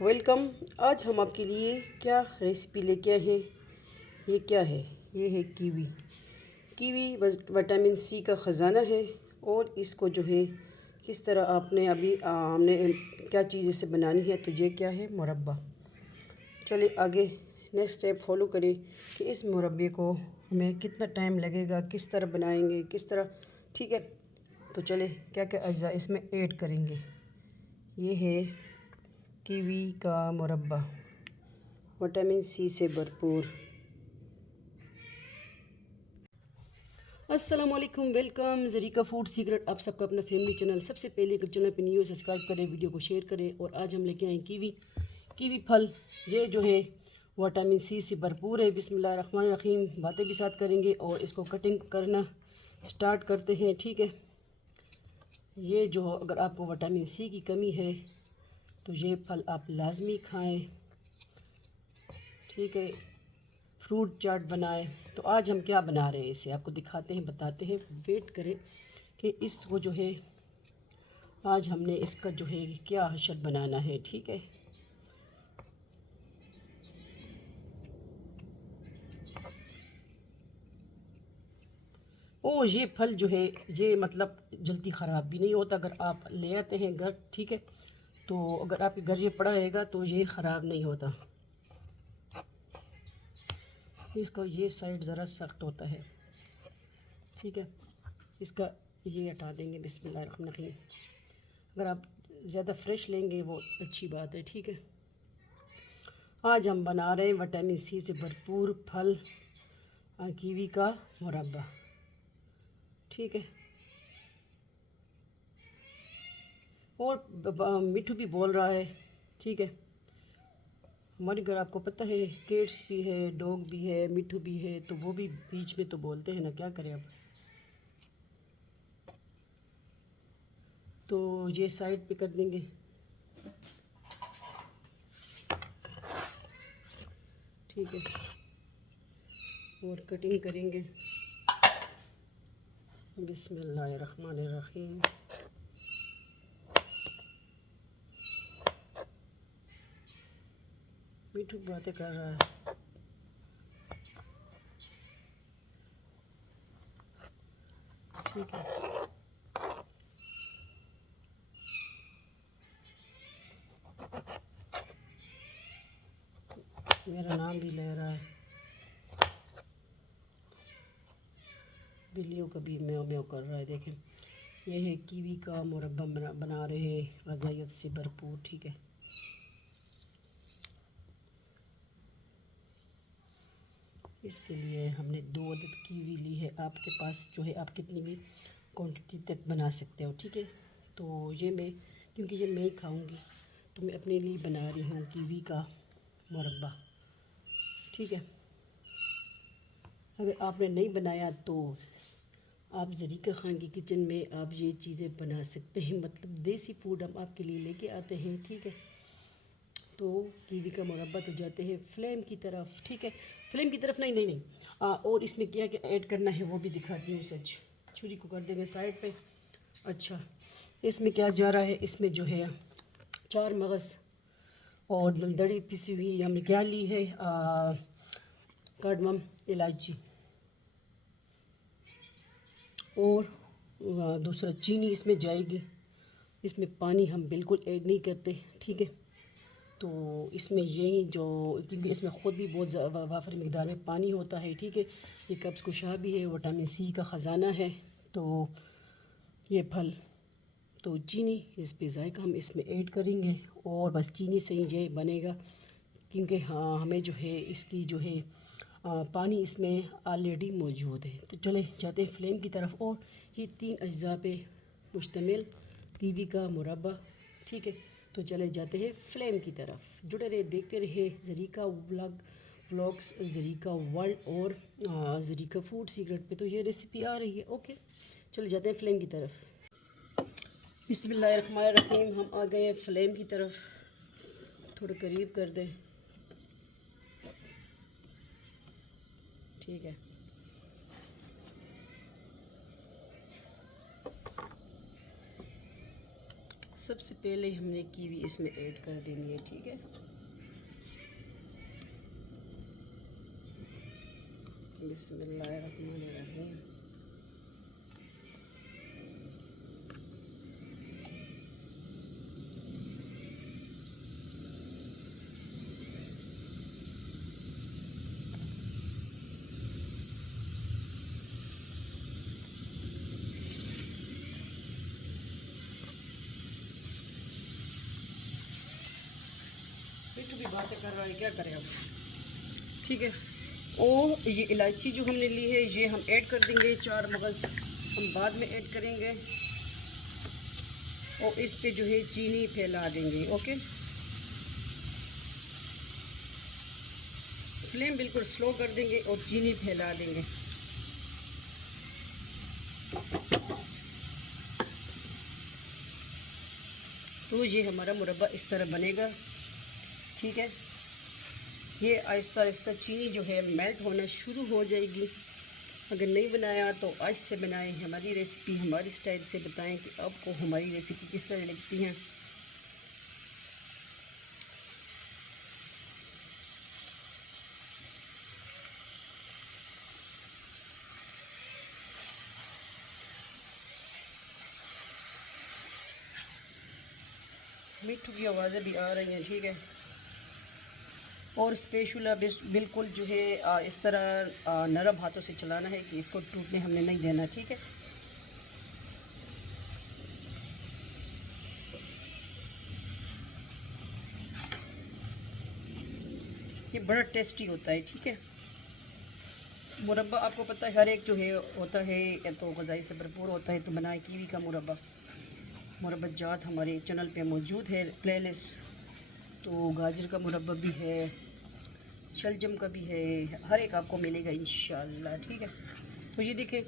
Welcome. आज हम आपके लिए क्या रेसिपी लेके आए हैं। ये क्या है? ये है कीवी। कीवी विटामिन सी का ख़जाना है। और इसको जो है किस तरह आपने हमने क्या चीज़ इसे बनानी है। तो ये क्या है? मुरब्बा। चलिए आगे नेक्स्ट स्टेप फॉलो करें कि इस मुरब्बे को हमें कितना टाइम लगेगा, किस तरह बनाएंगे, किस तरह। ठीक है, तो चले क्या क्या अज्जा इसमें ऐड करेंगे। ये है कीवी का मुरब्बा, विटामिन सी से भरपूर। अस्सलाम वालेकुम, वेलकम ज़रीका फूड सीक्रेट। आप सबका अपना फैमिली चैनल। सबसे पहले अगर चैनल पे न्यू है सब्सक्राइब करें, वीडियो को शेयर करें। और आज हम लेके आए कीवी फल। ये जो है विटामिन सी से भरपूर है। बिस्मिल्लाहिर्रहमानिर्रहीम। बातें भी साथ करेंगे और इसको कटिंग करना स्टार्ट करते हैं। ठीक है, ये जो अगर आपको विटामिन सी की कमी है तो ये फल आप लाजमी खाएँ। ठीक है, फ्रूट चाट बनाए। तो आज हम क्या बना रहे हैं इसे आपको दिखाते हैं, बताते हैं। वेट करें कि इसको जो है आज हमने इसका जो है क्या हशर बनाना है। ठीक है, ओ ये फल जो है ये मतलब जल्दी ख़राब भी नहीं होता अगर आप ले आते हैं घर। ठीक है, तो अगर आपके घर ये पड़ा रहेगा तो ये ख़राब नहीं होता। इसको ये साइड ज़रा सख्त होता है। ठीक है, इसका ये हटा देंगे। बिस्मिल्लाहिर्रहमानिर्रहीम। अगर आप ज़्यादा फ्रेश लेंगे वो अच्छी बात है। ठीक है, आज हम बना रहे हैं विटामिन सी से भरपूर फल कीवी का मुरब्बा। ठीक है, और मिठू भी बोल रहा है। ठीक है, हमारे घर आपको पता है केट्स भी है, डॉग भी है, मिठू भी है, तो वो भी बीच में तो बोलते हैं ना, क्या करें अब। तो ये साइड पे कर देंगे। ठीक है, और कटिंग करेंगे। बिस्मिल्लाहिर्रहमानिर्रहीम। मिठू बातें कर रहा है। ठीक है, मेरा नाम भी ले रहा है। बिल्लियों का भी म्याऊं म्याऊं कर रहा है। देखें, ये है कीवी का मुरब्बा बना रहे हैं ग़ज़ाइयत से भरपूर। ठीक है, इसके लिए हमने 2 अदद कीवी ली है। आपके पास जो है आप कितनी भी क्वांटिटी तक बना सकते हो। ठीक है, तो ये मैं क्योंकि ये मैं ही खाऊंगी तो मैं अपने लिए बना रही हूँ कीवी का मुरब्बा। ठीक है, अगर आपने नहीं बनाया तो आप ज़रीका खान की किचन में आप ये चीज़ें बना सकते हैं। मतलब देसी फूड हम आपके लिए लेके आते हैं। ठीक है, तो कीवी का मुरब्बा तो जाते हैं फ्लेम की तरफ। ठीक है, फ्लेम की तरफ नहीं नहीं नहीं और इसमें क्या क्या ऐड करना है वो भी दिखाती हूँ। सच छुरी को कर देंगे साइड पे। अच्छा, इसमें क्या जा रहा है? इसमें जो है 4 मगज़ और दलदड़ी पिसी हुई हमने क्या ली है, कार्डमम, इलायची, और दूसरा चीनी इसमें जाएगी। इसमें पानी हम बिल्कुल ऐड नहीं करते। ठीक है, तो इसमें यही जो क्योंकि इसमें ख़ुद भी बहुत वाफर मकदार में पानी होता है। ठीक है, ये कब्ज़ कुशा भी है, विटामिन सी का ख़जाना है। तो ये फल तो चीनी इस पे जायका हम इसमें ऐड करेंगे और बस चीनी से ही ये बनेगा। क्योंकि हाँ हमें जो है इसकी जो है पानी इसमें ऑलरेडी मौजूद है। तो चले जाते हैं फ्लेम की तरफ। और ये 3 अज्जा पे मुश्तमिल कीवी का मुरब्बा। ठीक है, तो चले जाते हैं फ्लेम की तरफ। जुड़े रहे, देखते रहे ज़रीका व्लॉग्स, ज़रीका वर्ल्ड और ज़रीका फूड सीक्रेट पे। तो ये रेसिपी आ रही है। ओके, चले जाते हैं फ्लेम की तरफ। बिस्मिल्लाहिर्रहमानिर्रहीम। हम आ गए फ्लेम की तरफ। थोड़ा करीब कर दें। ठीक है, सबसे पहले हमने कीवी इसमें ऐड कर देनी है, ठीक है। बिस्मिल्लाहिर्रहमानिर्रहीम। मिट्टू भी बातें कर रहा है, क्या करें अब, ठीक है। और ये इलायची जो हमने ली है ये हम ऐड कर देंगे, 4 मगज़ हम बाद में ऐड करेंगे। और इस पे जो है चीनी फैला देंगे, ओके। फ्लेम बिल्कुल स्लो कर देंगे और चीनी फैला देंगे। तो ये हमारा मुरब्बा इस तरह बनेगा, ठीक है। ये आहिस्ता आहिस्ता चीनी जो है मेल्ट होना शुरू हो जाएगी। अगर नहीं बनाया तो आज से बनाएं, हमारी रेसिपी हमारी स्टाइल से बताएं कि आपको हमारी रेसिपी किस तरह लगती है। मिट्टू की आवाज़ें भी आ रही हैं, ठीक है। और स्पेशुला बिल्कुल जो है इस तरह नरम हाथों से चलाना है कि इसको टूटने हमने नहीं देना, ठीक है। ये बड़ा टेस्टी होता है, ठीक है। मुरब्बा आपको पता है हर एक जो है होता है या तो ग़िज़ाई से भरपूर होता है, तो बनाए कीवी का मुरब्बा। मुरब्बा जात हमारे चैनल पे मौजूद है प्लेलिस्ट। तो गाजर का मुरब्बा भी है, शलजम का भी है, हर एक आपको मिलेगा इंशाल्लाह, ठीक है। तो ये देखें,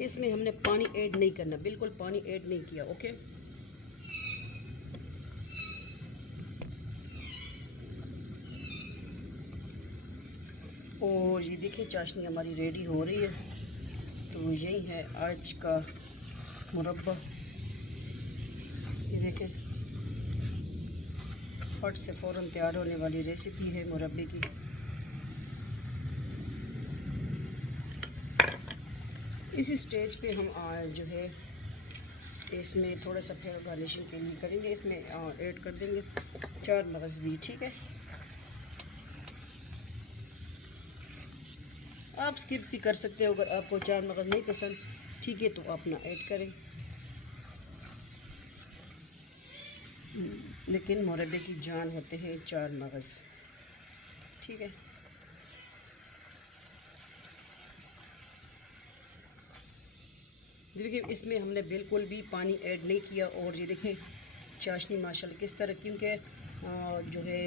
इसमें हमने पानी ऐड नहीं करना, बिल्कुल पानी ऐड नहीं किया, ओके। और ये देखिए चाशनी हमारी रेडी हो रही है। तो यही है आज का मुरब्बा। ये देखें, फट से फ़ौरन तैयार होने वाली रेसिपी है मुरब्बे की। इस स्टेज पे हम जो है इसमें थोड़ा सा फिर गार्निशिंग के लिए करेंगे, इसमें ऐड कर देंगे 4 मगज़ भी, ठीक है। आप स्किप भी कर सकते हो, अगर आपको 4 मगज़ नहीं पसंद, ठीक है, तो आप ना ऐड करें। लेकिन मुरब्बे की जान होते हैं 4 मगज़, ठीक है। देखिए इसमें हमने बिल्कुल भी पानी ऐड नहीं किया। और ये देखें चाशनी माशाल्लाह किस तरह, क्योंकि जो है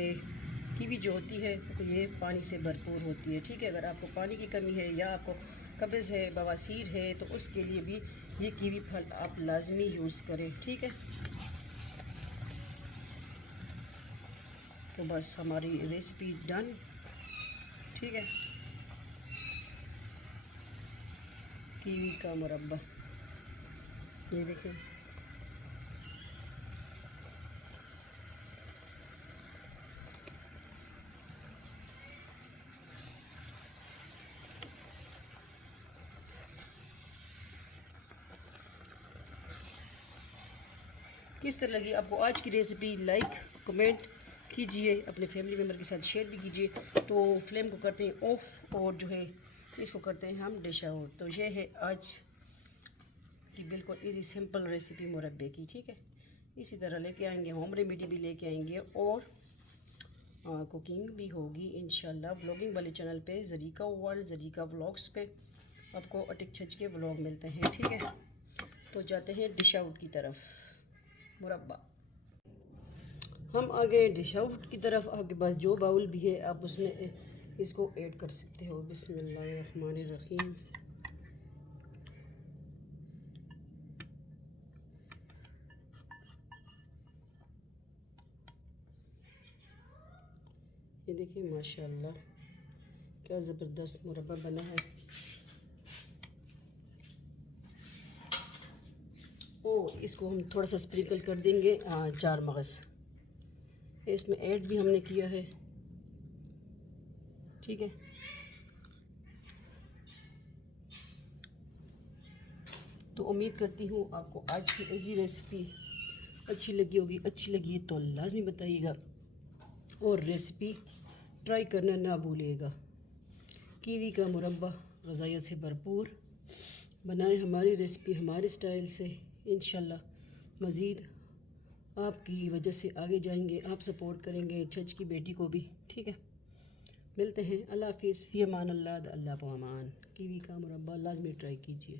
कीवी जो होती है ये पानी से भरपूर होती है, ठीक है। अगर आपको पानी की कमी है या आपको कब्ज़ है, बवासीर है, तो उसके लिए भी ये कीवी फल आप लाजमी यूज़ करें, ठीक है। तो बस हमारी रेसिपी डन, ठीक है। कीवी का मुरब्बा ये देखें, किस तरह लगी आपको आज की रेसिपी। लाइक कमेंट कीजिए, अपने फैमिली मेम्बर के साथ शेयर भी कीजिए। तो फ्लेम को करते हैं ऑफ और जो है इसको करते हैं हम डिश आउट। तो ये है आज की बिल्कुल इजी सिंपल रेसिपी मुरब्बे की, ठीक है। इसी तरह लेके आएंगे, होम रेमेडी भी लेके आएंगे और कुकिंग भी होगी इंशाल्लाह। व्लॉगिंग वाले चैनल पे ज़रीका वर्ल्ड, ज़रीका व्लॉग्स पे आपको अटक छच के व्लॉग मिलते हैं, ठीक है। तो जाते हैं डिश आउट की तरफ। मुरब्बा हम आ गए डिश आउट की तरफ। आपके पास जो बाउल भी है आप उसमें इसको ऐड कर सकते हो। बिस्मिल्लाहिर्रहमानिर्रहीम। ये देखिए माशाल्लाह क्या ज़बरदस्त मुरब्बा बना है। और इसको हम थोड़ा सा स्प्रिंकल कर देंगे चार मगज़। इसमें ऐड भी हमने किया है, ठीक है। तो उम्मीद करती हूँ आपको आज की इजी रेसिपी अच्छी लगी होगी। अच्छी लगी तो लाजमी बताइएगा और रेसिपी ट्राई करना ना भूलिएगा। कीवी का मुरब्बा ग़ज़ाइयत से भरपूर। बनाएं हमारी रेसिपी हमारे स्टाइल से, इंशाल्लाह मज़ीद आपकी वजह से आगे जाएंगे। आप सपोर्ट करेंगे छच की बेटी को भी, ठीक है। मिलते हैं। अल्लाह हाफ़िज़। फ़ी अमान अल्लाह, अल्लाह पामान। कीवी का मुरब्बा लाजमी ट्राई कीजिए।